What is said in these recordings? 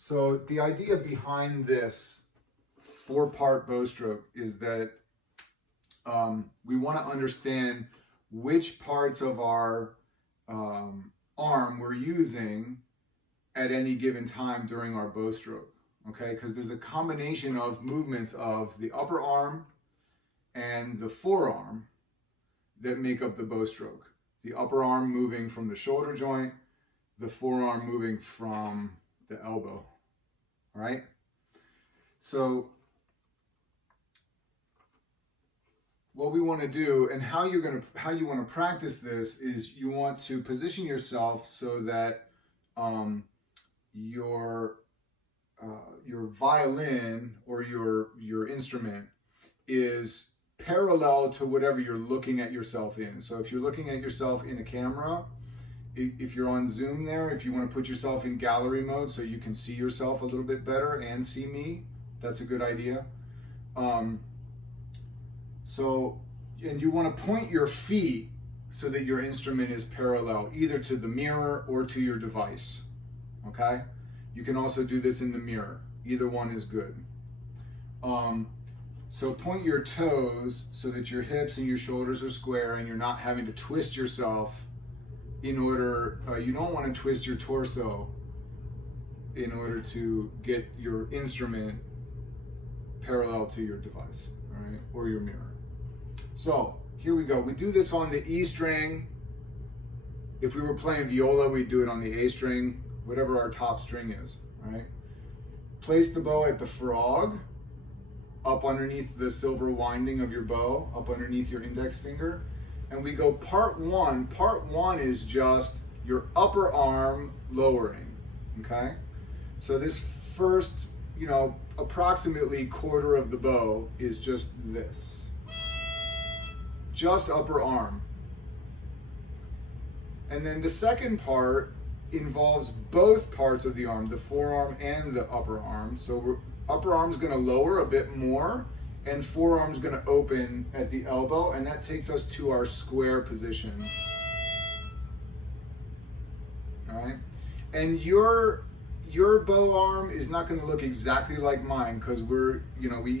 So the idea behind this 4-part bow stroke is that we want to understand which parts of our arm we're using at any given time during our bow stroke, okay? Because there's a combination of movements of the upper arm and the forearm that make up the bow stroke. The upper arm moving from the shoulder joint, the forearm moving from the elbow, all right? So what we want to do and how you want to practice this is you want to position yourself so that your violin or your instrument is parallel to whatever you're looking at yourself in. So if you're looking at yourself in a camera, if you're on Zoom there, if you want to put yourself in gallery mode so you can see yourself a little bit better and see me, that's a good idea. And you want to point your feet so that your instrument is parallel, either to the mirror or to your device, okay? You can also do this in the mirror. Either one is good. So point your toes so that your hips and your shoulders are square and you're not having to twist yourself in order, you don't want to twist your torso in order to get your instrument parallel to your device, all right, or your mirror. So here we go. We do this on the E string. If we were playing viola, we'd do it on the A string, whatever our top string is, all right? Place the bow at the frog, up underneath the silver winding of your bow, up underneath your index finger. And we go part one. Part one is just your upper arm lowering, okay? So this first, approximately quarter of the bow is just this. Just upper arm. And then the second part involves both parts of the arm, the forearm and the upper arm. So upper arm's gonna lower a bit more and forearm's gonna open at the elbow, and that takes us to our square position. All right? And your bow arm is not gonna look exactly like mine because we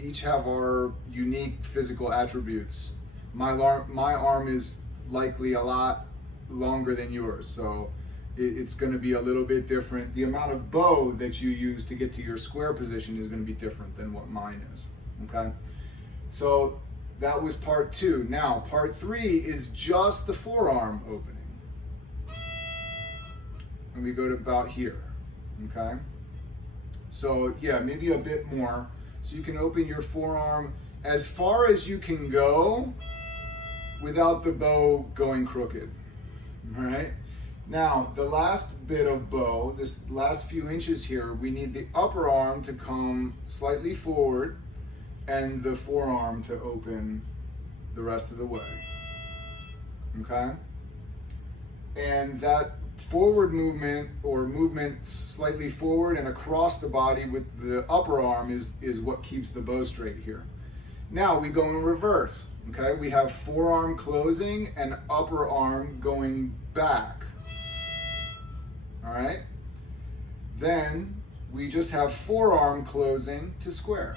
each have our unique physical attributes. My arm is likely a lot longer than yours, so it's going to be a little bit different. The amount of bow that you use to get to your square position is going to be different than what mine is, okay? So that was part two. Now, part three is just the forearm opening. And we go to about here, okay? So yeah, maybe a bit more. So you can open your forearm as far as you can go without the bow going crooked, all right? Now, the last bit of bow, this last few inches here, we need the upper arm to come slightly forward and the forearm to open the rest of the way, okay? And that forward movement or movement slightly forward and across the body with the upper arm is what keeps the bow straight here. Now we go in reverse, okay? We have forearm closing and upper arm going back, all right? Then we just have forearm closing to square.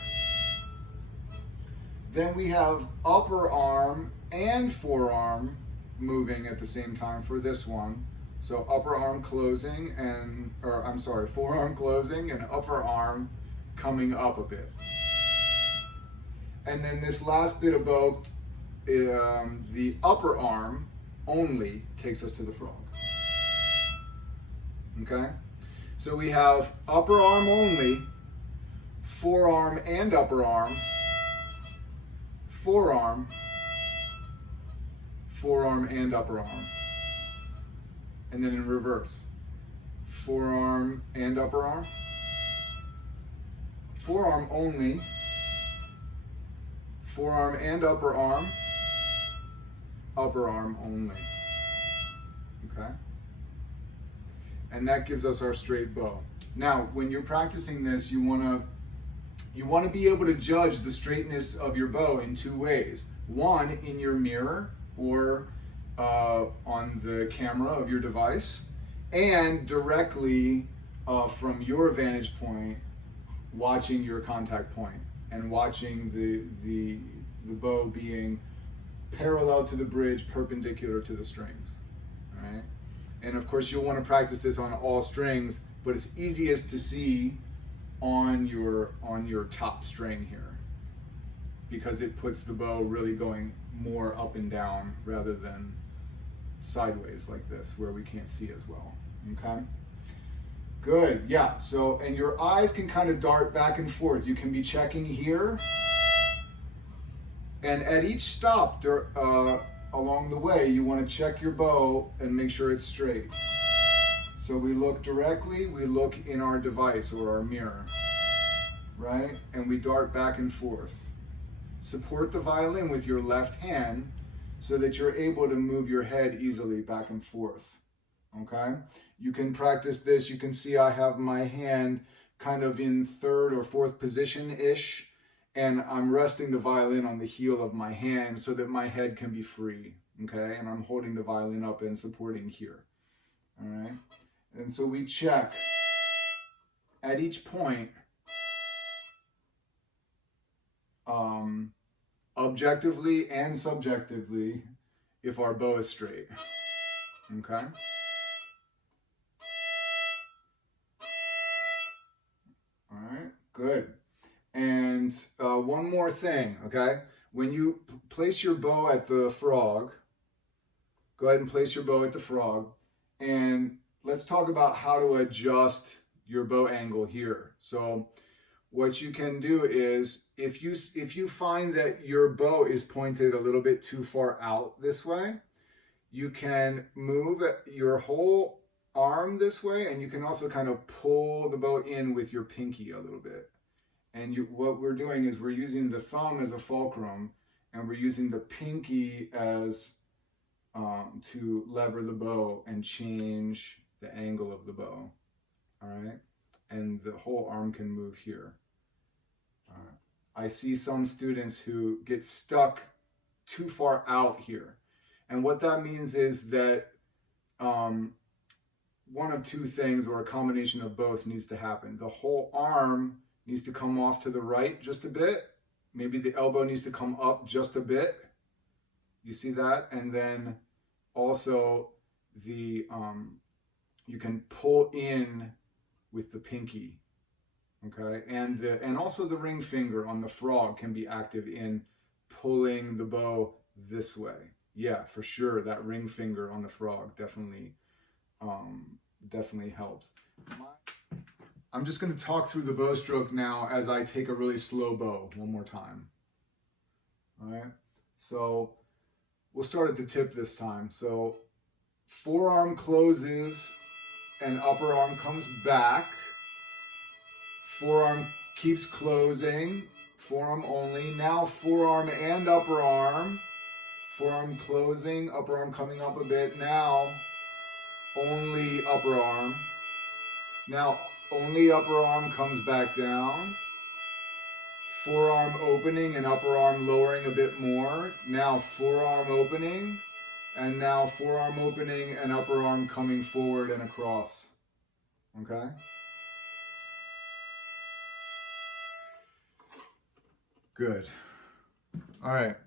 Then we have upper arm and forearm moving at the same time for this one. So upper arm closing forearm closing and upper arm coming up a bit. And then this last bit of bow, the upper arm only takes us to the frog. Okay? So we have upper arm only, forearm and upper arm, forearm, forearm and upper arm. And then in reverse, forearm and upper arm, forearm only, forearm and upper arm only, okay? And that gives us our straight bow. Now, when you're practicing this, you wanna be able to judge the straightness of your bow in two ways. One, in your mirror or on the camera of your device, and directly from your vantage point, watching your contact point and watching the bow being parallel to the bridge, perpendicular to the strings. All right? And of course, you'll want to practice this on all strings, but it's easiest to see on your top string here, because it puts the bow really going more up and down rather than sideways like this, where we can't see as well. Okay? Good, yeah. So, and your eyes can kind of dart back and forth. You can be checking here, and at each stop along the way, you want to check your bow and make sure it's straight. So we look directly, we look in our device or our mirror, right? And we dart back and forth. Support the violin with your left hand so that you're able to move your head easily back and forth, okay? You can practice this. You can see I have my hand kind of in third or fourth position-ish, and I'm resting the violin on the heel of my hand so that my head can be free, okay? And I'm holding the violin up and supporting here, all right? And so we check at each point, objectively and subjectively, if our bow is straight, okay? All right, good. And one more thing, okay? When you place your bow at the frog, go ahead and place your bow at the frog, and let's talk about how to adjust your bow angle here. So what you can do is, if you find that your bow is pointed a little bit too far out this way, you can move your whole arm this way, and you can also kind of pull the bow in with your pinky a little bit. And what we're doing is we're using the thumb as a fulcrum, and we're using the pinky as to lever the bow and change the angle of the bow. All right, and the whole arm can move here. All right. I see some students who get stuck too far out here, and what that means is that one of two things, or a combination of both, needs to happen. The whole arm needs to come off to the right just a bit. Maybe the elbow needs to come up just a bit. You see that? And then also the you can pull in with the pinky, okay? And also the ring finger on the frog can be active in pulling the bow this way. Yeah, for sure, that ring finger on the frog definitely helps. I'm just going to talk through the bow stroke now as I take a really slow bow one more time. All right, so we'll start at the tip this time. So forearm closes and upper arm comes back. Forearm keeps closing, forearm only. Now forearm and upper arm. Forearm closing, upper arm coming up a bit. Now only upper arm. Now only upper arm comes back down. Forearm opening and upper arm lowering a bit more. Now forearm opening, and now forearm opening and upper arm coming forward and across. Okay? Good. All right.